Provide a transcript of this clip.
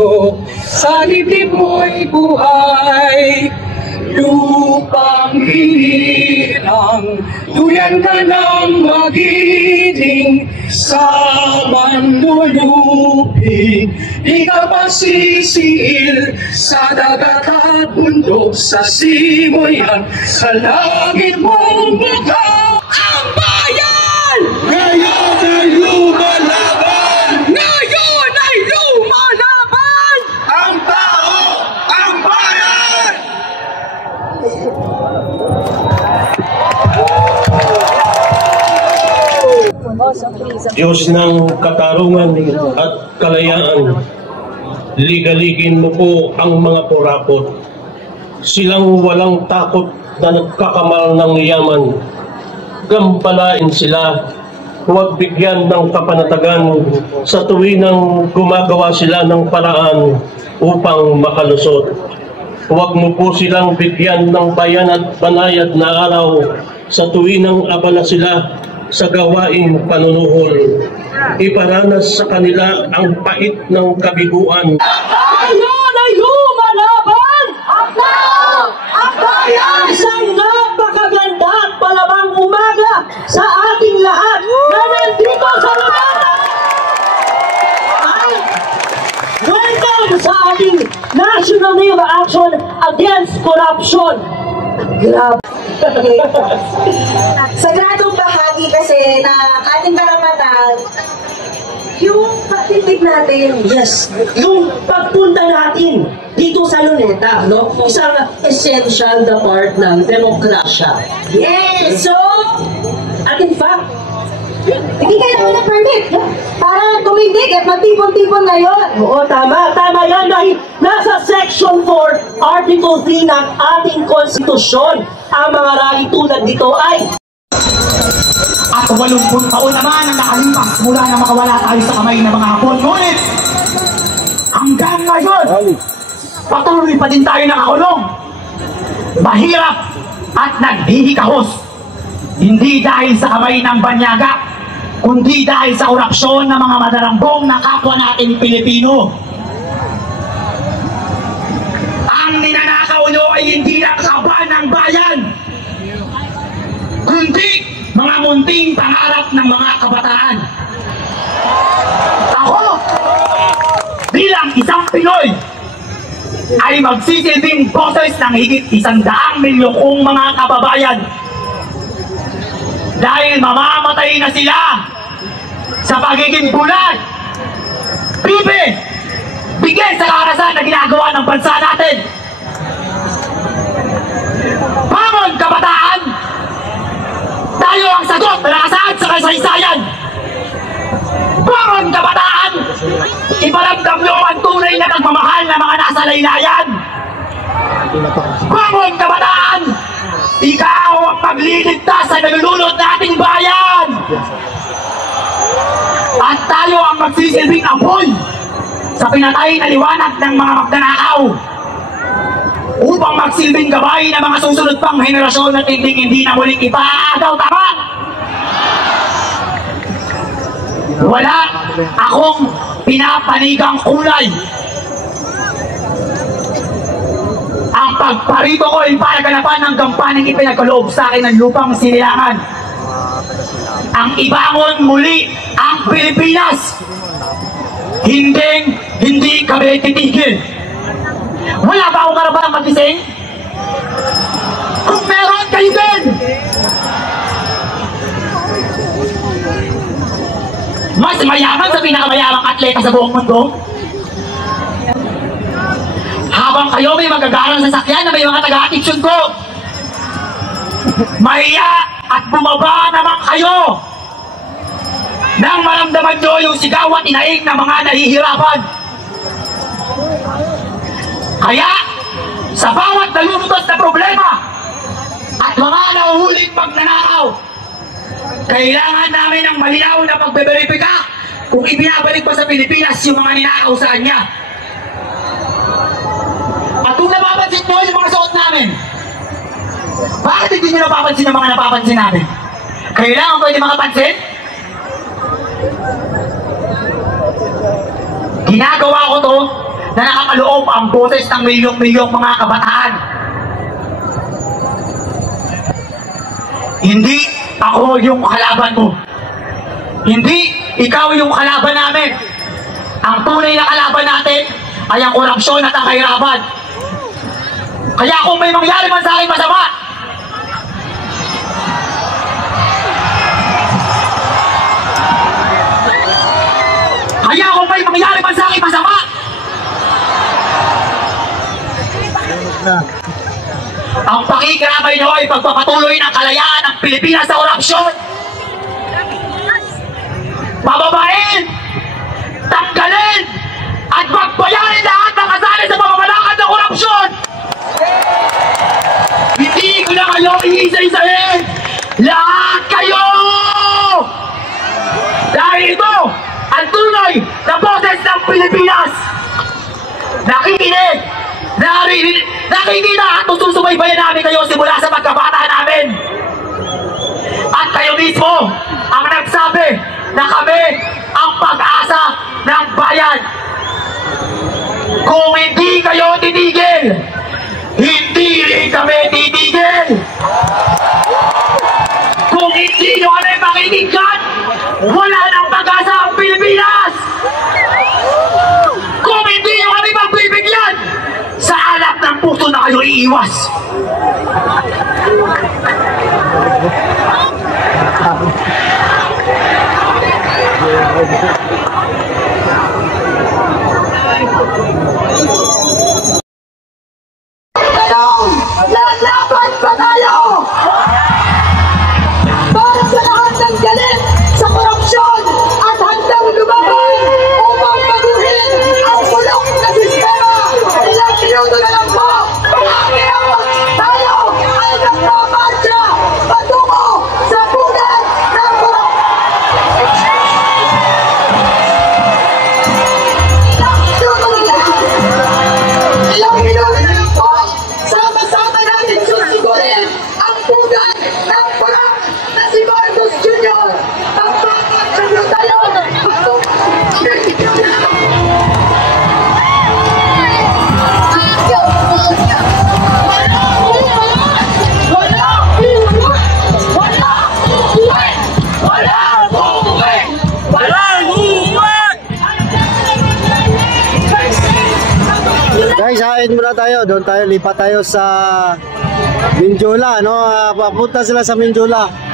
puso, sa dibdib mo'y buhay. Lupang hinirang, duyan ka ng magiting, sa manlulupig, di ka masisiil, sa dagat at bundok, sa simoyan, sa langit mong buka. Ang bayan! Ngayon ay lumalaban! Ngayon ay lumalaban! Ang tao! Ang bayan! Diyos ng katarungan at kalayaan, ligaligin mo po ang mga kurakot. Silang walang takot na nagkakamal ng yaman. Gambalain sila, huwag bigyan ng kapanatagan sa tuwinang gumagawa sila ng paraan upang makalusot. Huwag mo po silang bigyan ng bayan at banayad na araw sa tuwinang abala sila sa gawaing panunuhol. Iparanas sa kanila ang pait ng kabiguan. Ngayon ay lumalaban! Ang tao! Ang bayan! Isang napakaganda at malamang umaga sa ating lahat na nandito sa lugar! Welcome sa ating National Day of Action Against Corruption. Grabe. Sagradong bahagi kasi na ating karapatan, yung pagtitig natin. Yes, yung pagpunta natin dito sa Luneta, no? Isang essential na part ng demokrasya. Yes! So, At in fact, hindi kailangan ng permit para tumindig at magtipon-tipon ngayon. oo, tama yan dahil nasa Section 4, Article 3 ng ating konstitusyon. Ang mga rally tulad dito ay At 80 taon naman ang nakalipas mula na makawala tayo sa kamay ng mga Hapon. Ngunit, hanggang ngayon, patuloy pa din tayo nakakulong. Mahirap at naghihikahos. Hindi dahil sa kamay ng banyaga, kundi dahil sa korupsyon ng mga madarambong na kapwa natin Pilipino. Ang ninanakaw nyo ay hindi lang kaban ng bayan, kundi mga munting pangarap ng mga kabataan. Ako, bilang isang Pinoy, ay magsisilbing boses ng higit 100 milyong mga kababayan. Dahil mamamatay na sila sa pagiging bulag, bibe, bigay sa karasan na ginagawa ng bansa natin. Bangon, kabataan! Tayo ang sagot na nakasaad sa kasaysayan. Bangon, kabataan! Iparamdam nyo ang tunay na nagmamahal na mga nasa laylayan. Bangon, kabataan! Ikaw ang magliligtas sa nalulunod nating bayan! At tayo ang magsisilbing apoy sa pinatay na liwanag ng mga magnanakaw upang magsilbing gabay ng mga susunod pang henerasyon at hindi na muling ipaagaw. Tama! Wala akong pinapanigang kulay. Ang pagparito ko ay para ganapan ng gampaning ipinagkaloob sa akin ng lupang sinilangan. Ang ibangon muli ang Pilipinas. Hindi kami titigil. Wala ba akong karapatang magising? Kung meron, kayo din! Mas mayaman sa pinakamayamang atleta sa buong mundo. Habang kayo may magagarang sasakyan na may mga taga-atensyon ko, mahiya at bumaba naman kayo nang maramdaman nyo yung sigaw at inaing ng mga nahihirapan. Kaya, sa bawat nalulutot na problema at mga nahuhuling pagnanakaw, kailangan namin ng malinaw na pagbeberipika kung ibinabalik pa sa Pilipinas yung mga ninakaw sa kanya. At kung napapansin nyo yung mga suot namin, bakit hindi nyo napapansin yung mga napapansin namin? Kailangan ko yung mga pansin? Ginagawa ko to na nakakaloob ang boses ng milyong-milyong mga kabataan. Hindi ako yung kalaban mo. Hindi ikaw yung kalaban namin. Ang tunay na kalaban natin ay ang korupsyon at ang kahirapan. Kaya kung may mangyari man sa akin masama, ang pakikiramay nyo ay pagpapatuloy ng kalayaan ng Pilipinas sa korupsyon. Bababain, tanggalin, at magbayarin lahat ng kasali sa pamamalakad ng korupsyon. Hindi ko na kayo iisa-isahin. Lahat kayo! Dahil ito ang tunay na boses ng Pilipinas. Nakikinig, nakikita at susubaybayan namin kayo simula sa pagkabata namin. At kayo mismo ang nagsabi na kami ang pag-asa ng bayan. Kung hindi kayo titigil, hindi rin kami titigil. Kung hindi nyo kami pakikinggan, wala nang pag-asa ang Pilipinas. Kung hindi nyo kami magbibigyan, sa alap ng puso na kayo iiwas. Lalaban pa tayo! Para sa lahat ng galit sa korupsyon at handang lumaban upang baguhin ang bulok na sistema. Ilang minuto na lang po, tayo ay nagmamarcha patungo sa punan ng korupsyon. Ilang minuto na lang po, sama-sama natin susigurin ang punan ng parang na si Marcos Jr. Magmamarcha nyo tayo patungo Guys, hain muna tayo. Doon tayo, lipat tayo sa Minjola, no? Papunta sila sa Minjola.